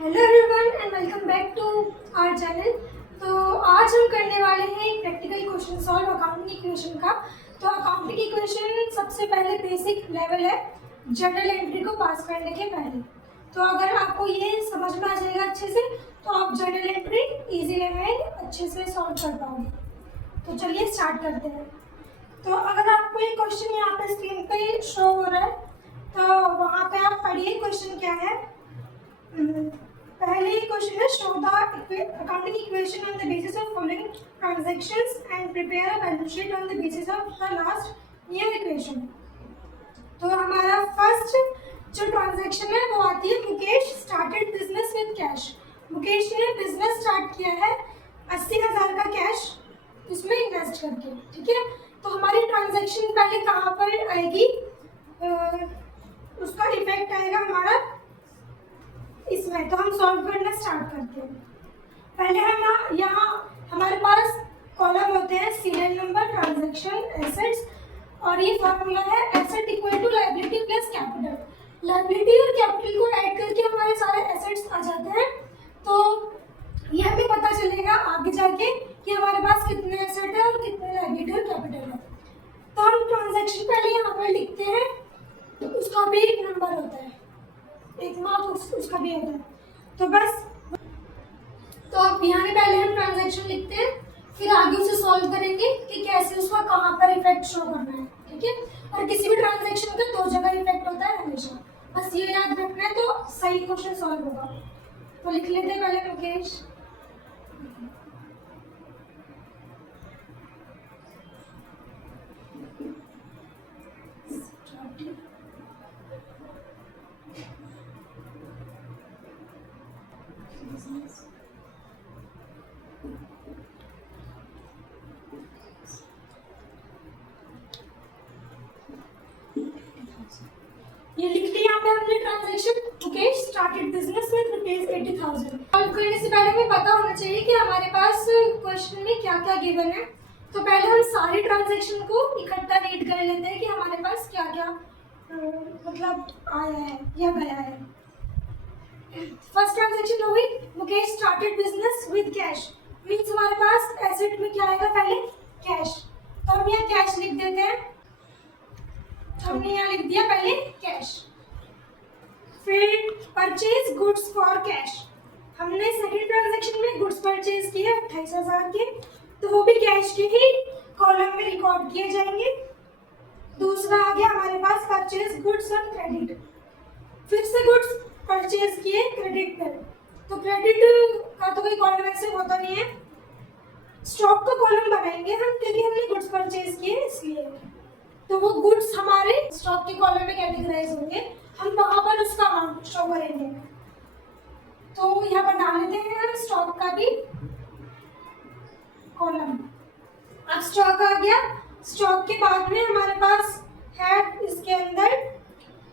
Hello everyone and welcome back to our channel. तो आज हम करने वाले हैं एक practical question solve accounting equation का। तो अकाउंटिंग इक्वेशन सबसे पहले बेसिक लेवल है जनरल एंट्री को पास करने के पहले। तो अगर आपको ये समझ में आ जाएगा अच्छे से तो आप जनरल एंट्री इजीली में अच्छे से सॉल्व कर पाओगे। तो चलिए स्टार्ट करते हैं। तो अगर आपको ये क्वेश्चन यहाँ पे स्क्रीन पे शो हो रहा है तो वहाँ पे आप पढ़िए क्वेश्चन क्या है। पहले क्वेश्चन है show the accounting equation on the basis of following transactions and prepare a balance sheet on the basis of the last year equation. तो हमारा फर्स्ट जो ट्रांजैक्शन है वो आती है Mukesh started business with cash. Mukesh ने बिजनेस स्टार्ट किया है 80,000 का कैश उसमें इन्वेस्ट करके। ठीक है, तो हमारी ट्रांजैक्शन पहले कहाँ पर आएगी, उसका इफेक्ट आएगा हमारा इसमें। तो हम सॉल्व करना स्टार्ट करते हैं। पहले हम यहाँ हमारे पास कॉलम होते हैं सीरियल नंबर, ट्रांजैक्शन, एसेट्स, और ये फॉर्मूला है asset equal to liability plus capital. Liability और कैपिटल को ऐड करके हमारे सारे एसेट्स आ जाते हैं। तो ये हमें पता चलेगा आगे जाके कि हमारे पास कितने एसेट है और कितने लायबिलिटी और कैपिटल है। तो हम ट्रांजैक्शन पहले यहाँ पर लिखते हैं, तो उसका भी एक नंबर होता है, एक मार्क उसका भी होता है। तो बस तो अब यहाँ पे पहले हम ट्रांजैक्शन लिखते हैं, फिर आगे उसे सॉल्व करेंगे कि कैसे उसका कहाँ पर इफेक्ट शो करना है। ठीक है, और किसी भी ट्रांजैक्शन का दो जगह इफेक्ट होता है हमेशा, बस ये याद रखना है तो सही क्वेश्चन सॉल्व होगा। तो लिख लेते हैं पहले मुकेश। ये लिख लिया यहाँ पे हमने transaction Mukesh started business with ₹80,000। Solve करने से पहले हमें पता होना चाहिए कि हमारे पास क्वेश्चन में क्या क्या गिवन है। तो पहले हम सारी ट्रांजैक्शन को इकट्ठा रीड कर लेते हैं कि हमारे पास क्या क्या मतलब आया है या गया है। फर्स्ट ट्रांजैक्शन हो गई Mukesh started business with cash, means हमारे पास एसेट में क्या आएगा, पहले कैश। तो हम यहाँ कैश लिख देते हैं। हमने यहाँ लिख दिया पहले कैश। फिर परचेज गुड्स फॉर कैश, हमने सेकंड ट्रांजैक्शन में गुड्स परचेज किए 28,000 के, तो वो भी कैश के ही कॉलम में रिकॉर्ड किए जाएंगे। दूसरा आ गया हमारे पास परचेज गुड्स ऑन क्रेडिट, फिर से गुड्स परचेज किए क्रेडिट पर। तो क्रेडिट का तो कोई कॉलम ऐसे होता नहीं है, स्टॉक का कॉलम बनाएंगे हम क्योंकि हमने गुड्स परचेज किए इसलिए। तो वो गुड्स हमारे स्टॉक के कॉलम में कैटेगराइज होंगे, हम वहां पर उसका अमाउंट शो करेंगे। तो यहाँ पर डाल लेते हैं हम स्टॉक का भी कॉलम। अब स्टॉक आ गया, स्टॉक के बाद में हमारे पास है इसके अंदर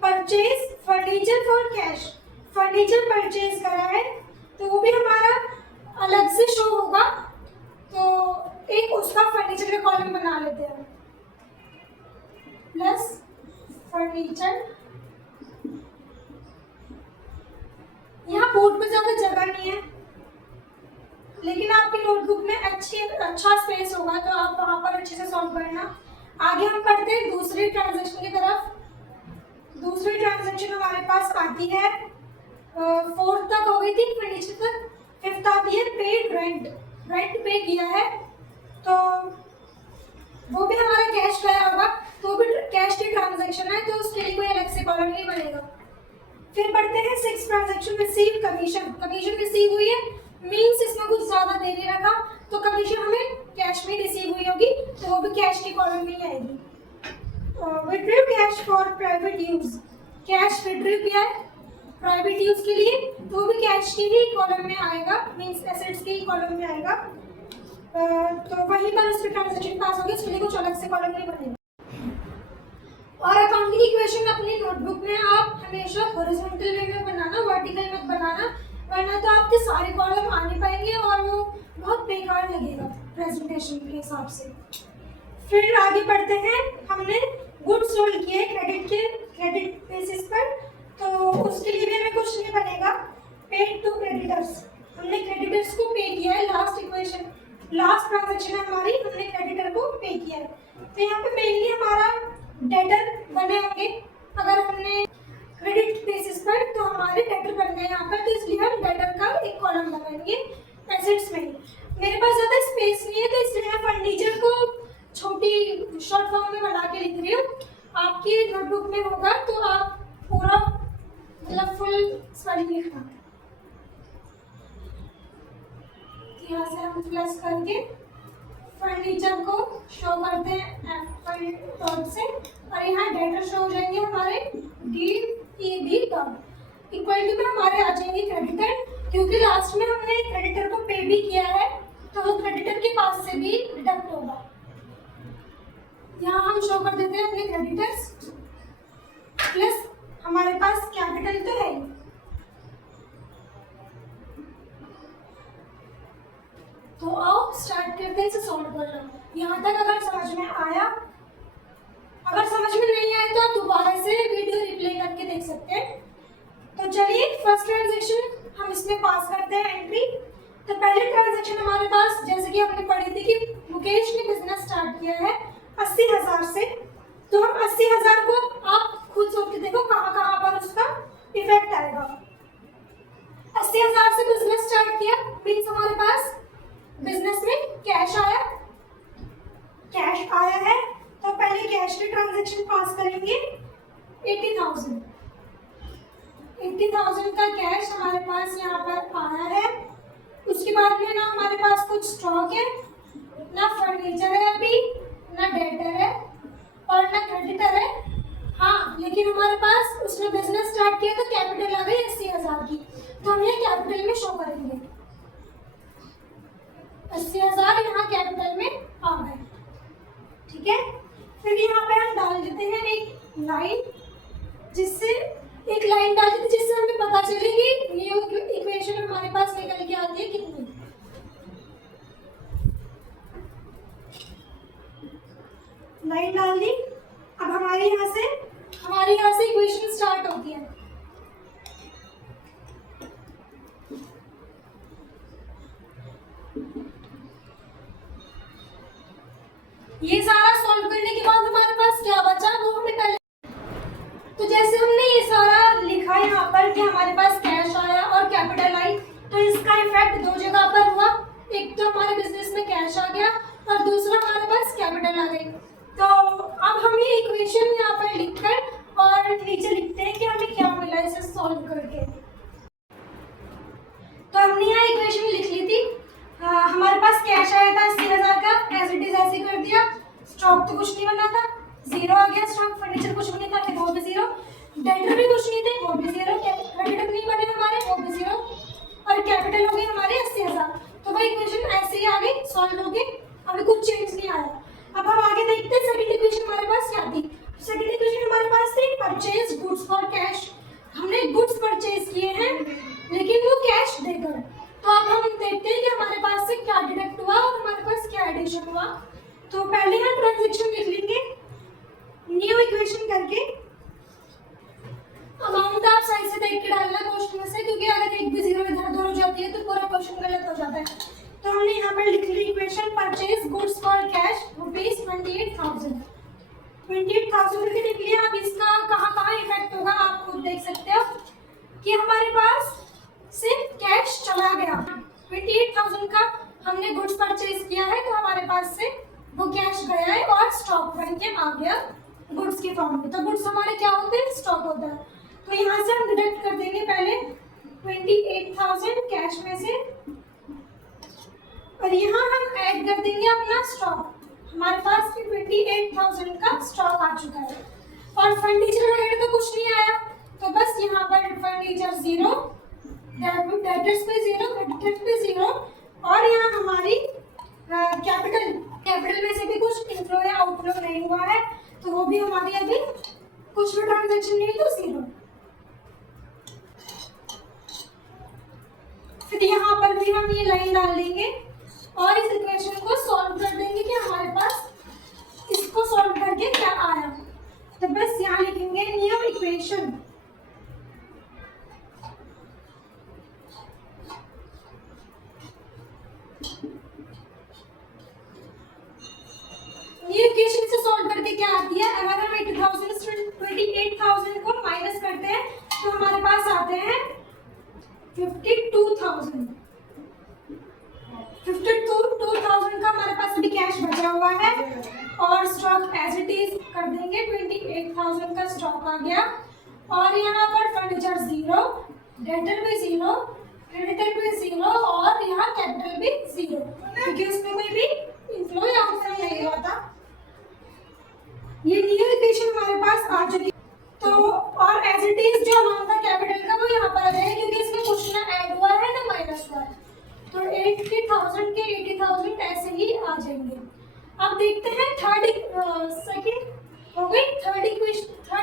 purchase furniture for cash, furniture purchase करा है तो वो भी हमारा अलग से शो होगा। तो एक उसका फर्नीचर का कॉलम बना लेते हैं प्लस फर्नीचर। यहाँ बोर्ड पे ज्यादा जगह नहीं है लेकिन आपकी नोटबुक में अच्छा स्पेस होगा तो आप वहां पर अच्छे से सॉल्व करना। आगे हम पढ़ते हैं दूसरी ट्रांजैक्शन की तरफ। दूसरी ट्रांजैक्शन हमारे पास आती है फोर्थ तक हो गई थी फर्नीचर तक, फिफ्थ आती है पेड रेंट, रेंट पे किया है तो वो भी हमारा कैश गया होगा, तो भी कैश की ट्रांजैक्शन है तो उसके लिए कोई अलग से कॉलम नहीं बनेगा। फिर पढ़ते हैं six transaction receive commission, commission receive हुई है मींस इसमें कुछ ज्यादा दे नहीं रखा तो कमीशन हमें कैश में रिसीव हुई होगी तो वो भी कैश के कॉलम में ही आएगी। Withdraw cash for private use, cash withdraw किया है प्राइवेट यूज के लिए तो वो भी कैश के ही कॉलम में आएगा, मींस एसेट्स के ही कॉलम में आएगा। तो वहीं पर उसकी ट्रांजैक्शन पास होगी, उसके लिए कुछ अलग से कॉलम नहीं बनेगा। और अकाउंटिंग इक्वेशन अपनी नोटबुक में आप हमेशा हॉरिजॉन्टल वे में बनाना, वर्टिकल मत बनाना, वरना तो आपके सारे कॉलम आ नहीं पाएंगे और वो बहुत बेकार लगेगा प्रेजेंटेशन के हिसाब से। फिर आगे बढ़ते हैं, हमने गुड्स सोल्ड किए क्रेडिट बेसिस पर, तो उसके लिए भी हमें कुछ नहीं बनेगा। पेड टू लास्ट ट्रांजैक्शन है हमारी, हमने क्रेडिटर को पे किया है। तो यहाँ पे मेनली हमारा डेटर बने होंगे, अगर हमने क्रेडिट बेसिस पर तो हमारे डेटर बन गए यहाँ पर, तो इसलिए हम डेटर का एक कॉलम लगाएंगे एसेट्स में। मेरे पास ज़्यादा स्पेस नहीं है तो इसलिए मैं फर्नीचर को छोटी शॉर्ट फॉर्म में बना के लिख रही हूँ। आपकी नोटबुक में होगा तो आप पूरा मतलब फुल स्पेलिंग लिखना। यहाँ से हम प्लस करके फर्नीचर को शो करते हैं एप्पल डॉट से, और यहाँ डेटर शो हो जाएंगे हमारे DEB डॉट इक्वल टू में हमारे आ जाएंगे क्रेडिटर, क्योंकि लास्ट में हमने क्रेडिटर को पे भी किया है तो वो क्रेडिटर के पास से भी डिडक्ट होगा। यहाँ हम शो कर देते हैं अपने क्रेडिटर्स प्लस हमारे पास कैपिटल तो है। तो आओ स्टार्ट करते हैं इसे सॉल्व करना। यहाँ तक अगर समझ में आया, अगर समझ में नहीं आया तो आप दोबारा से वीडियो रिप्ले करके देख सकते हैं। तो चलिए फर्स्ट ट्रांजैक्शन हम इसमें पास करते हैं एंट्री। तो पहले ट्रांजैक्शन हमारे पास जैसे कि हमने पढ़ी थी कि मुकेश ने बिजनेस स्टार्ट किया है 80,000 से, तो हम 80,000 को आप खुद सोच के देखो कहाँ कहाँ पर उसका इफेक्ट आएगा। 80,000 से बिजनेस स्टार्ट किया मीन्स हमारे पास बिजनेस में कैश आया, कैश आया है तो पहले कैश के ट्रांजैक्शन पास करेंगे 80,000। 80,000 का कैश हमारे पास यहाँ पर आया है। उसके बाद में ना हमारे पास कुछ स्टॉक है, ना फर्नीचर है अभी, ना डेटर है और ना क्रेडिटर है। हाँ, लेकिन हमारे पास उसने बिजनेस स्टार्ट किया तो कैपिटल आ गई 80,000 की, तो हम ये कैपिटल में शो करेंगे। 80,000 यहाँ कैपिटल में आ गए, ठीक है। फिर यहाँ पे हम डाल देते हैं एक लाइन, जिससे एक लाइन डाल देते जिससे हमें पता चलेगी न्यू इक्वेशन हमारे पास निकल के आती है कितनी। लाइन डाल दी। अब हमारे यहाँ से इक्वेशन स्टार्ट होती है। ये सारा सॉल्व करने के बाद हमारे पास क्या बचा वो हमें पहले, तो जैसे हमने ये सारा लिखा यहाँ पर कि हमारे पास कैश आया और कैपिटल आई, तो इसका इफेक्ट दो जगह पर हुआ। एक तो हमारे बिजनेस में कैश आ गया और दूसरा हमारे पास कैपिटल आ गई। तो अब हम ये इक्वेशन यहाँ पर लिखकर और नीचे लिखते हैं कि हमें क्या मिला इसे सॉल्व करके। तो हमने यहाँ इक्वेशन लिख ली थी। हमारे पास कैश आया था 80,000 का, एज इट इज ऐसे कर दिया। स्टॉक तो कुछ नहीं बना था, जीरो आ गया। स्टॉक फर्नीचर कुछ भी नहीं था, वो भी जीरो। डेटर भी कुछ नहीं थे, वो भी जीरो। क्रेडिटर नहीं बने हमारे, वो भी जीरो। और कैपिटल हो गई हमारे 80,000। तो वह इक्वेशन ऐसे ही आ गई, सॉल्व हो गई, अभी कुछ चेंज नहीं आया। अब हम आगे देखते हैं सेकंड इक्वेशन हमारे पास क्या थी। सेकंड इक्वेशन हमारे पास थी परचेज गुड्स फॉर कैश। हमने गुड्स परचेज किए हैं लेकिन वो कैश देकर। तो अब हम देखते हैं कि हमारे पास से क्या डिडक्ट हुआ और हमारे पास क्या एडिशन हुआ। तो पहले हम ट्रांजैक्शन लिख लेंगे न्यू इक्वेशन करके। अमाउंट आप सही से देख के डालना क्वेश्चन में से, क्योंकि अगर एक भी जीरो इधर उधर हो जाती है तो पूरा क्वेश्चन गलत हो जाता है। तो हमने यहाँ पर लिख ली equation purchase goods for cash rupees 28,000। 28,000 करके लिख लिया। अब इसका कहाँ कहाँ इफेक्ट होगा आप खुद देख सकते हो कि हमारे पास सिर्फ कैश चला गया। 28,000 का हमने गुड्स परचेज किया है तो हमारे पास से वो कैश गया है और स्टॉक बन के आ गया गुड्स के फॉर्म में। तो गुड्स हमारे क्या होते हैं, स्टॉक होता है। तो यहाँ से हम डिडक्ट कर देंगे पहले 28,000 कैश में से, और यहाँ हम ऐड कर देंगे अपना स्टॉक। हमारे पास 28,000 का स्टॉक आ चुका है और फर्नीचर वगैरह तो कुछ नहीं आया, तो बस यहाँ पर फर्नीचर जीरो, डेटर्स पे जीरो, क्रेडिटर्स पे जीरो, और यहाँ हमारी कैपिटल में से भी कुछ इनफ्लो या आउटफ्लो नहीं हुआ है, तो वो भी हमारी अभी कुछ भी ट्रांजैक्शन नहीं, तो जीरो। फिर यहाँ पर भी हम ये लाइन डाल देंगे और इस इक्वेशन को सॉल्व कर देंगे कि हमारे पास इसको सॉल्व करके क्या आया। तो बस यहाँ लिखेंगे न्यू इक्वेशन। 52,000 का हमारे पास अभी कैश बचा हुआ है और स्टॉक एज इट इज कर देंगे। 28,000 का स्टॉक आ गया और यहाँ पर फर्नीचर 0, डेटर भी 0, क्रेडिटर भी 0 और यहाँ कैपिटल भी 0 क्योंकि उसमें कोई भी इनफ्लो या आउटफ्लो नहीं हुआ था। ये न्यू इक्वेशन हमारे पास आ चुकी तो और एज इट इज जो अमाउंट था कैपिटल का वो यहाँ पर आ जाएगा क्योंकि इसमें कुछ ना ऐड हुआ है ना माइनस हुआ है। तो 80,000 के 80,000 ऐसे ही आ जाएंगे। अब देखते हैं सेकंड हो गई। थर्ड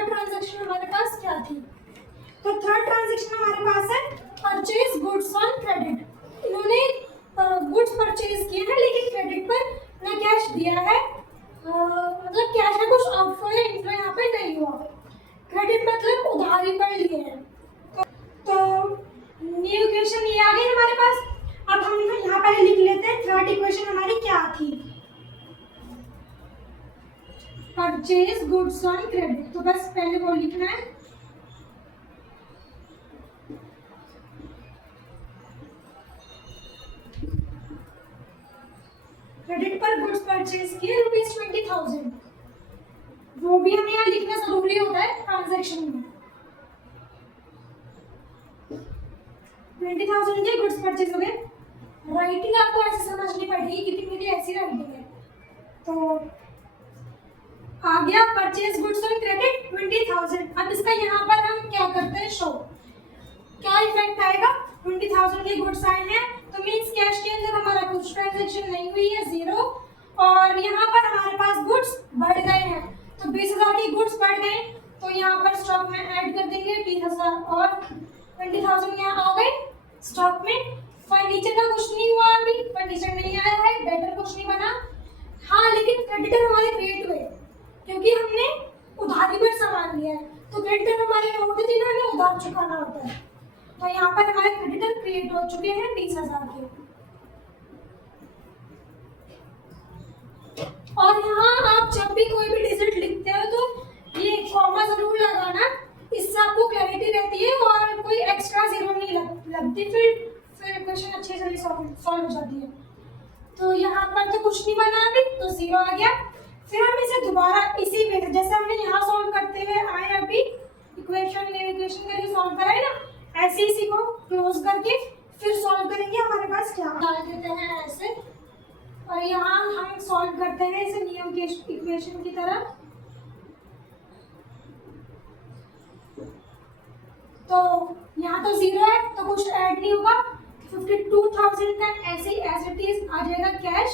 ट्रांजैक्शन हमारे पास क्या थी? तो थर्ड ट्रांजैक्शन हमारे पास है परचेज गुड्स ऑन क्रेडिट। इन्होंने गुड्स परचेज किए हैं लेकिन क्रेडिट पर ना कैश दिया है, मतलब कैश का कुछ आउटफ्लो या इनफ्लो यहाँ पे नहीं हुआ। क्रेडिट मतलब उधारी पर लिए हैं। तो न्यू इक्वेशन ये आ गई हमारे पास। अब हम यहाँ पर लिख लेते हैं थर्ड इक्वेशन हमारी क्या थी। परचेज गुड्स ऑन क्रेडिट, तो बस पहले वो लिखना है। क्रेडिट पर गुड्स परचेज किए ₹20,000, वो भी हमें यहाँ लिखना जरूरी होता है ट्रांजैक्शन में। 20,000 के गुड्स परचेज हो गए। राइटिंग आपको ऐसे समझनी पड़ेगी क्योंकि मेरी ऐसी राइटिंग है। तो आ गया परचेज गुड्स ऑन क्रेडिट 20,000। अब इसका यहाँ पर हम क्या करते हैं, शो क्या इफेक्ट आएगा। 20,000 के गुड्स आए हैं तो मींस कैश के अंदर हमारा कुछ ट्रांजैक्शन नहीं हुई है, 0। और यहाँ पर हमारे पास गुड्स बढ़ गए हैं तो 20,000 के गुड्स बढ़ गए तो यहाँ पर स्टॉक में ऐड कर देंगे 30,000 और 20,000 यहाँ आ गए स्टॉक में। फर्नीचर का कुछ नहीं हुआ, अभी फर्नीचर नहीं आया है, डेटर कुछ नहीं बना। हाँ लेकिन क्रेडिटर हमारे क्रिएट हुए क्योंकि हमने उधारी पर सामान लिया है तो क्रेडिटर हमारे होते थे ना, हमें उधार चुकाना होता है। तो यहाँ पर हमारे क्रेडिटर क्रिएट हो चुके हैं 20,000 के। और यहाँ आप जब भी कोई भी डिजिट लिखते हो तो ये कॉमा जरूर लगाना, इससे आपको क्लैरिटी रहती है और कोई एक्स्ट्रा जीरो नहीं लगती, फिर इक्वेशन अच्छे से सॉल्व हो जाती है। तो यहाँ पर तो कुछ नहीं बना अभी, तो 0 आ गया। फिर हम इसे दोबारा इसी वे जैसे हमने यहाँ सॉल्व करते हुए आए अभी इक्वेशन करके सॉल्व कराए ना, ऐसे इसी को क्लोज करके फिर सॉल्व करेंगे। हमारे पास क्या डाल देते हैं ऐसे और यहाँ हम सॉल्व करते हैं इसे न्यू इक्वेशन की तरह। तो यहाँ तो 0 है तो कुछ ऐड नहीं होगा। 52,000 का ऐसे ही एज इट इज आ जाएगा कैश।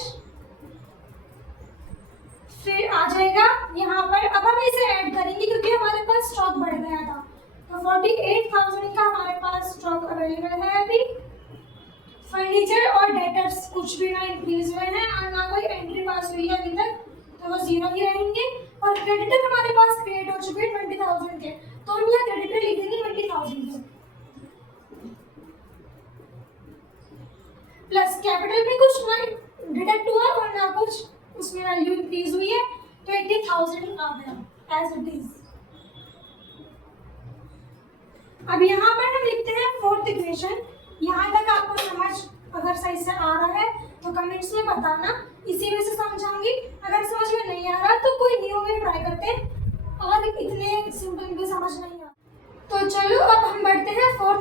फिर आ जाएगा यहाँ पर, अब हम इसे ऐड करेंगे क्योंकि हमारे पास स्टॉक बढ़ गया था। तो 48,000 का हमारे पास स्टॉक अवेलेबल है अभी। फर्नीचर और डेटर्स कुछ भी ना इंक्रीज हुए हैं और ना कोई एंट्री पास हुई है अभी तक, तो वो 0 ही रहेंगे। और क्रेडिटर हमारे पास क्रिएट हो चुके हैं 20,000 के, तो हम यहाँ क्रेडिटर लिख देंगे 20,000 के। प्लस कैपिटल में कुछ ना डिडक्ट हुआ और ना कुछ उसमें वैल्यू इंक्रीज हुई है, तो 80,000 आ गया एज इट इज। अब यहाँ पर हम लिखते हैं फोर्थ इक्वेशन। यहाँ तक आपको समझ अगर सही से आ रहा है तो कमेंट्स में बताना, इसी में से समझाऊंगी। अगर समझ में नहीं आ रहा तो कोई न्यू वे ट्राई करते हैं और इतने सिंपल भी समझ नहीं आ। तो चलो अब हम बढ़ते हैं फोर्थ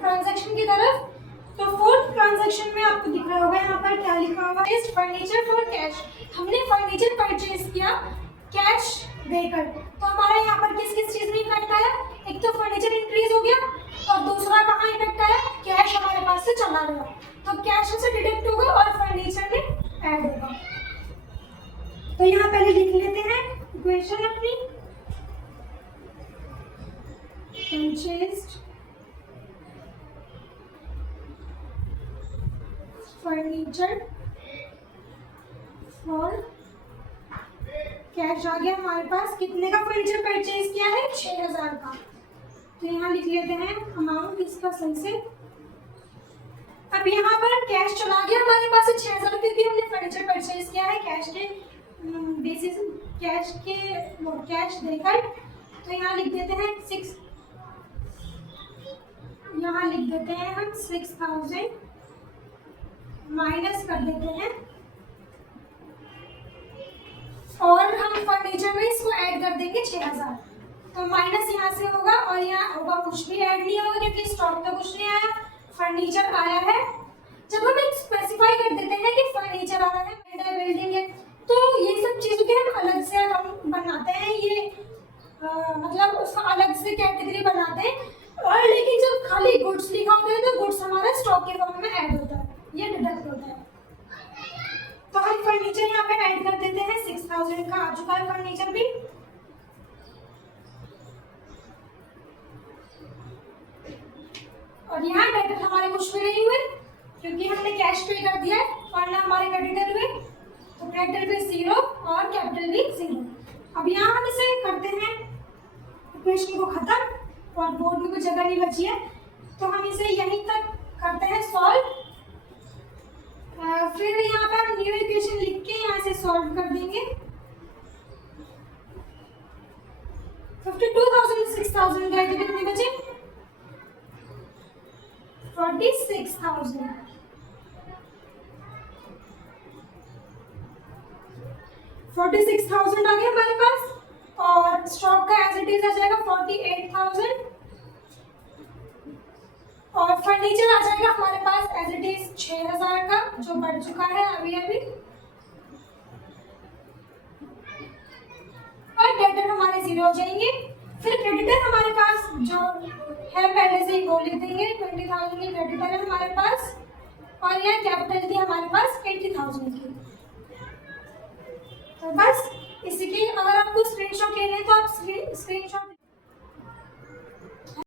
ट्रांजैक्शन की तरफ। तो फोर्थ ट्रांजैक्शन में आपको दिख रहा होगा यहाँ पर क्या लिखा हुआ है, फर्नीचर फॉर कैश। हमने फर्नीचर परचेज किया कैश देकर, तो हमारा यहाँ पर किस किस चीज में इफेक्ट आया, एक तो फर्नीचर इंक्रीज हो गया और दूसरा कहाँ इफेक्ट आया, कैश हमारे पास से चला गया, तो कैश से डिडक्ट होगा और फर्नीचर में ऐड होगा। तो यहाँ पहले लिख लेते हैं इक्वेशन अपनी। परचेज्ड फर्नीचर फॉर कैश आ गया हमारे पास। कितने का फर्नीचर परचेज किया है, 6,000 का। तो यहाँ लिख लेते हैं अमाउंट इसका सही से। अब यहाँ पर कैश चला गया हमारे पास 6,000 क्योंकि हमने फर्नीचर परचेज किया है कैश के बेसिस, कैश देकर। तो यहाँ लिख देते हैं 6, यहाँ यहाँ लिख देते हैं हम 6000 माइनस कर देते हैं, और हम फर्नीचर में इसको ऐड कर देंगे 6000। तो माइनस यहाँ से होगा और यहाँ होगा कुछ भी ऐड नहीं होगा क्योंकि स्टॉक तो कुछ नहीं आया, फर्नीचर आया है। जब हम एक स्पेसिफाई कर देते हैं कि फर्नीचर आ रहा है, बिल्डिंग है, तो ये सब चीज़ों के हम अलग से अकाउंट बनाते हैं, ये मतलब उसका अलग से कैटेगरी बनाते हैं। और लेकिन जब खाली गुड्स लिखा होता है तो गुड्स हमारा स्टॉक के फॉर्म में ऐड होता है, ये डिडक्ट होता है। तो हम फर्नीचर यहाँ पे ऐड कर देते हैं, 6000 का आ चुका है फर्नीचर भी। और यहाँ डेटर हमारे कुछ भी नहीं हुए क्योंकि हमने कैश पे कर दिया है, और ना हमारे क्रेडिटर हुए, तो क्रेडिटर भी 0 और कैपिटल भी 0। अब यहाँ हम इसे करते हैं इक्वेशन को खत्म, और बोर्ड में कोई जगह नहीं बची है तो हम इसे यहीं तक करते हैं सॉल्व। फिर यहाँ पे हम न्यू इक्वेशन लिख के यहाँ से सॉल्व कर देंगे। 52,000 6000 गए तो कितने बचे? 46,000। 46,000 आ गया हमारे पास, और स्टॉक का एज इट इज आ जाएगा 48,000, और फर्नीचर आ जाएगा हमारे पास एज इट इज 6000 का, जो बढ़ चुका है अभी अभी, और डेटर हमारे 0 हो जाएंगे। फिर क्रेडिटर हमारे पास जो है पहले से ही वो लिख देंगे, 20,000 की क्रेडिटर है हमारे पास, और यह कैपिटल थी हमारे पास 80,000 की। तो बस इसी की, अगर आपको स्क्रीनशॉट